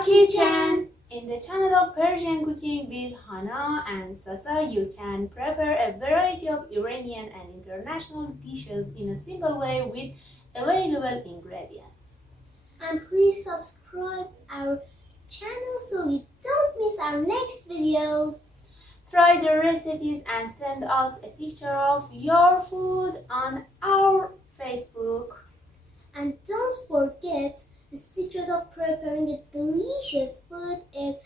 our kitchen! In the channel of Persian Cooking with Hana and Sasa, you can prepare a variety of Iranian and international dishes in a simple way with available ingredients. And please subscribe our channel so you don't miss our next videos. Try the recipes and send us a picture of your food on our Facebook. And don't forget, the secret of preparing a delicious food is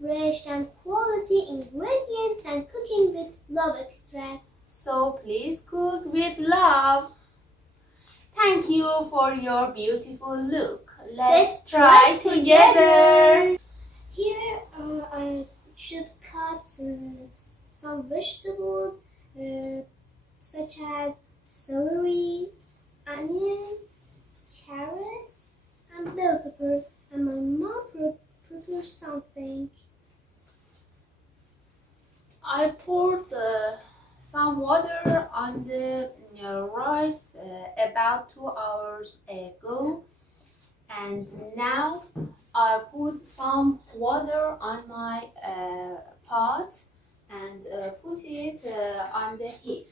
fresh and quality ingredients and cooking with love extract. So please cook with love. Thank you for your beautiful look. Let's try together. Here I should cut some vegetables such as celery, onion, carrots, and bell pepper. And my mom prepared something. I poured some water on the rice about 2 hours ago, and now I put some water on my pot and put it on the heat.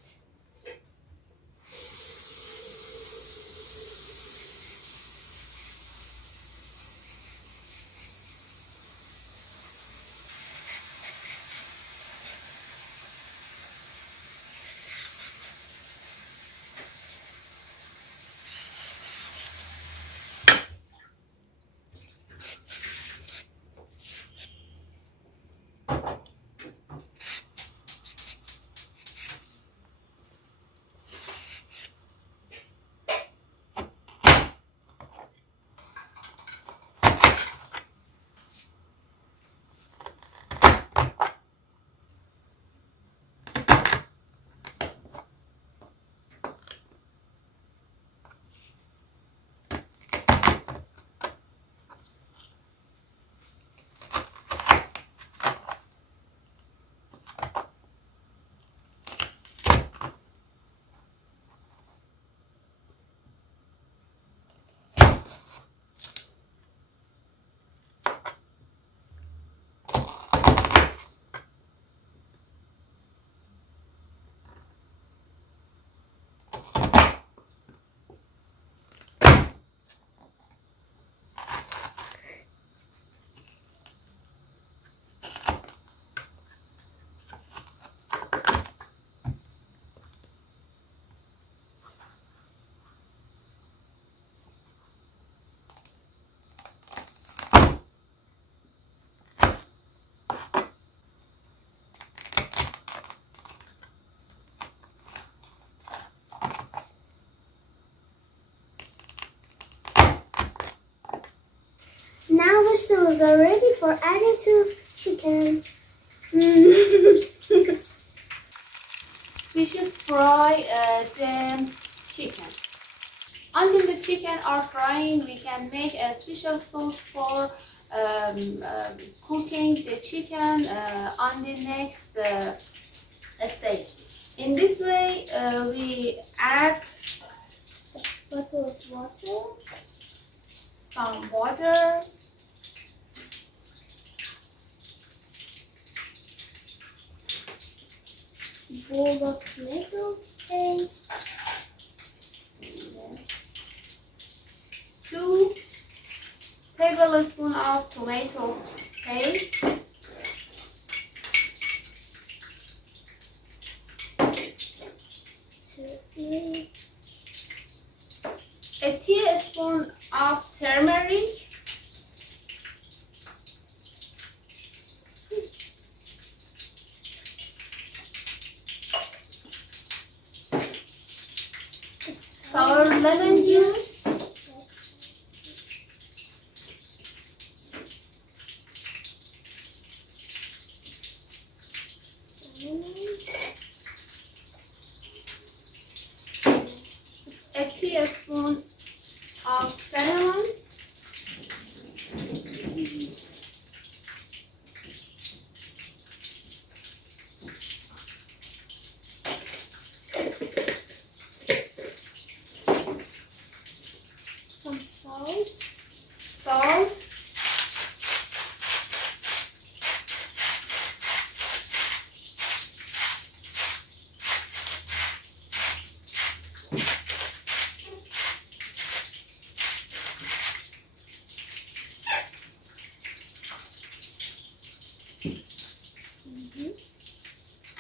Now vegetables are ready for adding to chicken. We should fry the chicken. Until the chicken are frying, we can make a special sauce for cooking the chicken on the next stage. In this way, we add Bottle of water, some water, bowl of tomato paste, 2 tablespoons of tomato paste, 3 a teaspoon of turmeric, sour lemon juice, a teaspoon of cinnamon, some salt, salt,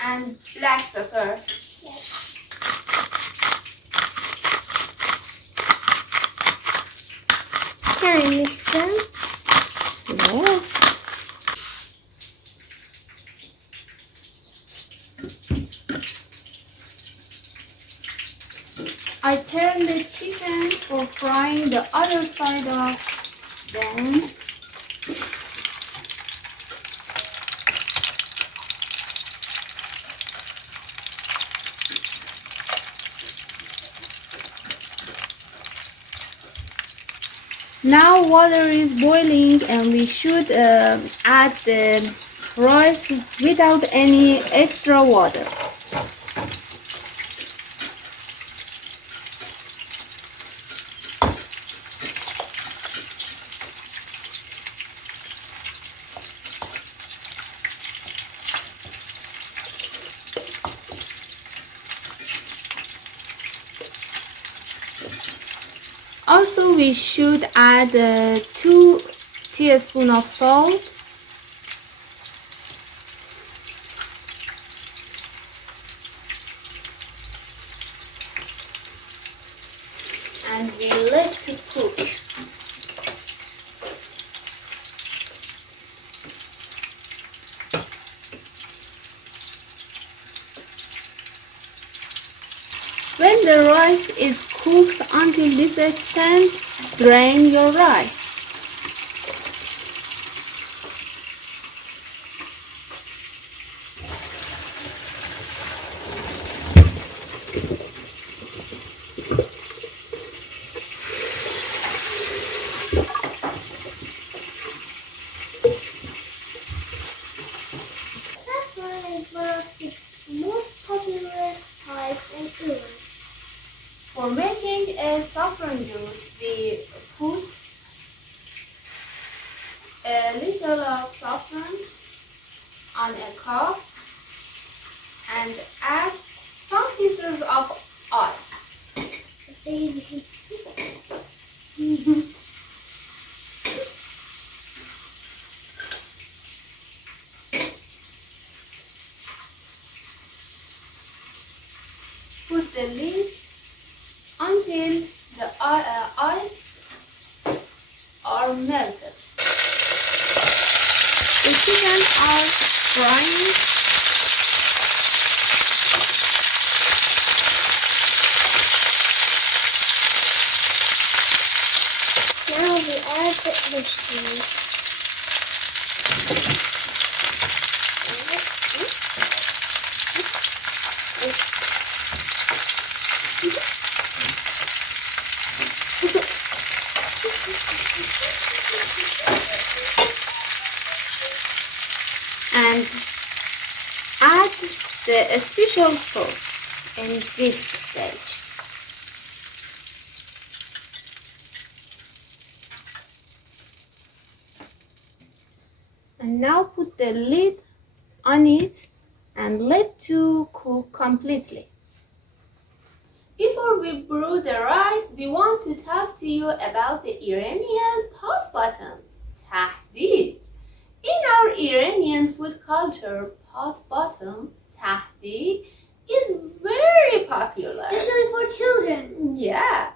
and black pepper. Yes. Can I mix them? Yes. I turn the chicken for frying the other side of them. Now water is boiling and we should add the rice without any extra water. Also, we should add 2 teaspoons of salt and we let it cook. When the rice is cooked until this extent, drain your rice. Saffron is one of the most popular spices in Iran. For making a saffron juice, we put a little of saffron on a cup and add some pieces of ice. Baby. Put the lid until the ice are melted. The chicken are frying. Now we add the vegetables. And add the special sauce in this stage. And now put the lid on it and let to cook completely. Before we brew the rice, we want to talk to you about the Iranian pot bottom, tahdid. In our Iranian food culture, pot bottom, tahdid, is very popular. Especially for children. Yeah.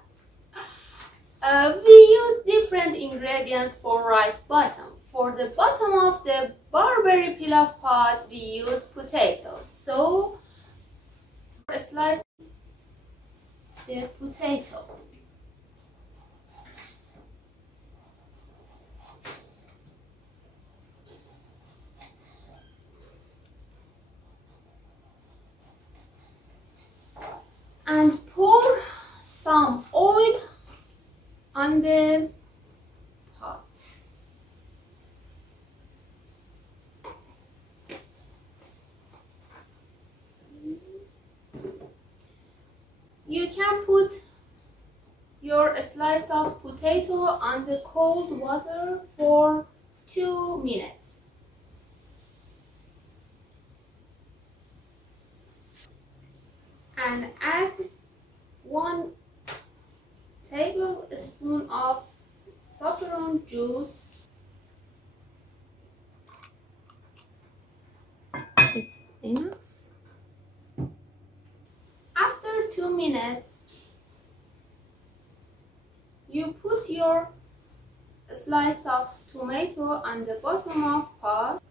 We use different ingredients for rice bottom. For the bottom of the Barberry pilaf pot, we use potatoes. So, slice the potato. And pour some oil on the pot. You can put your slice of potato on the cold water for 2 minutes. And add 1 tablespoon of saffron juice. It's enough. 2 minutes, you put your slice of tomato on the bottom of pot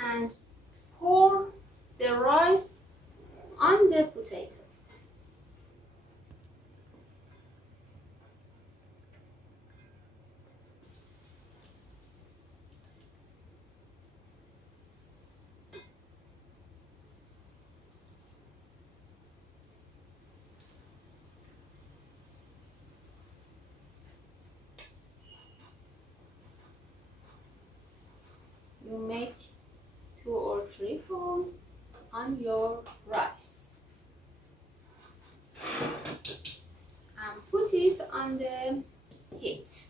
and pour the rice on the potato. You make 2 or 3 folds on your rice and put it on the heat.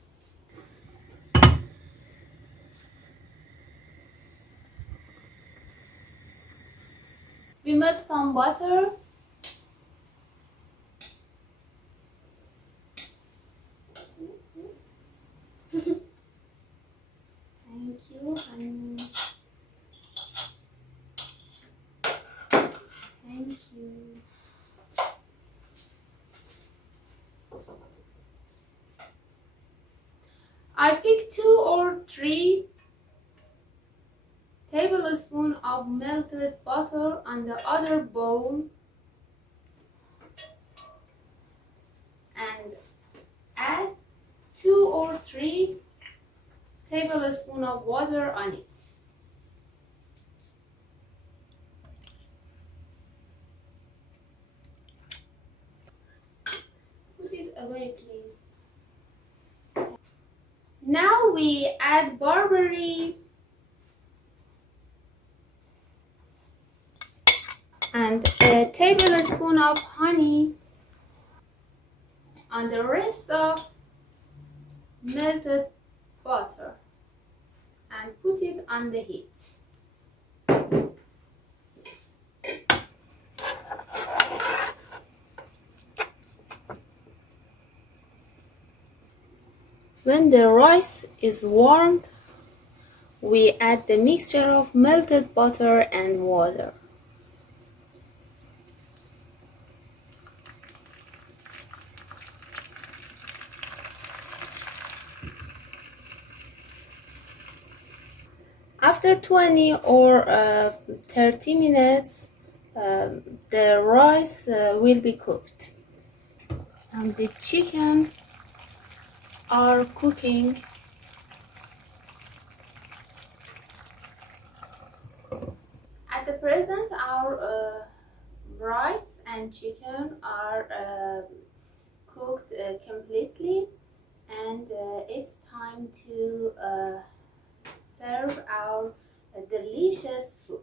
We melt some butter Thank you, honey. Thank you. I pick 2 or 3 tablespoons of melted butter on the other bowl and add 2 or 3 tablespoons of water on it. Put it away, please. Now we add Barberry and a tablespoon of honey on the rest of melted butter and put it on the heat. When the rice is warmed, we add the mixture of melted butter and water. After 20 or 30 minutes, the rice will be cooked. And the chicken are cooking. At the present, our rice and chicken are cooked completely, and it's time to serve our delicious food.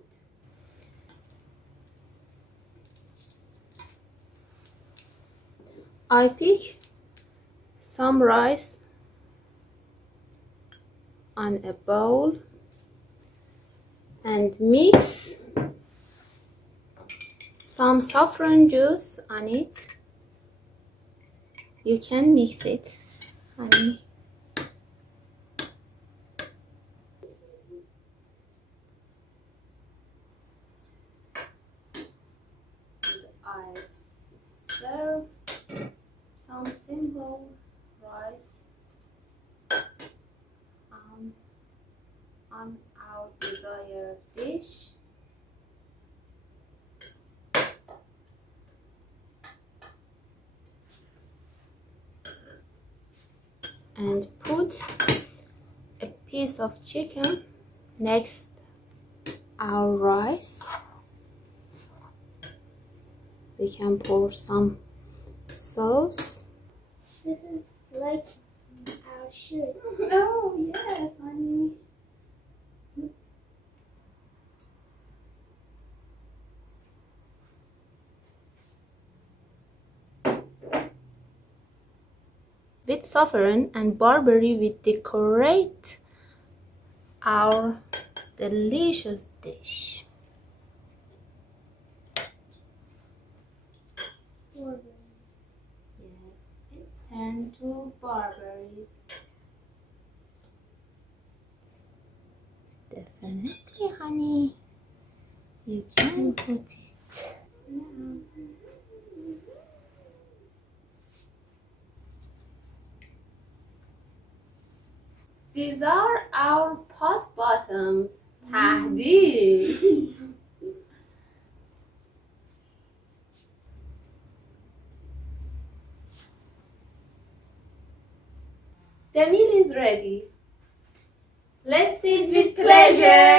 I pick some rice on a bowl and mix some saffron juice on it. You can mix it, honey. I serve some simple rice on our desired dish. And put a piece of chicken next our rice. We can pour some sauce. This is like our shirt. Oh yes, honey. With saffron and barberry, we decorate our delicious dish. and 2 barberries. Definitely, honey. You can put it. These are our pot bottoms. تهدید. The meal is ready. Let's eat with pleasure.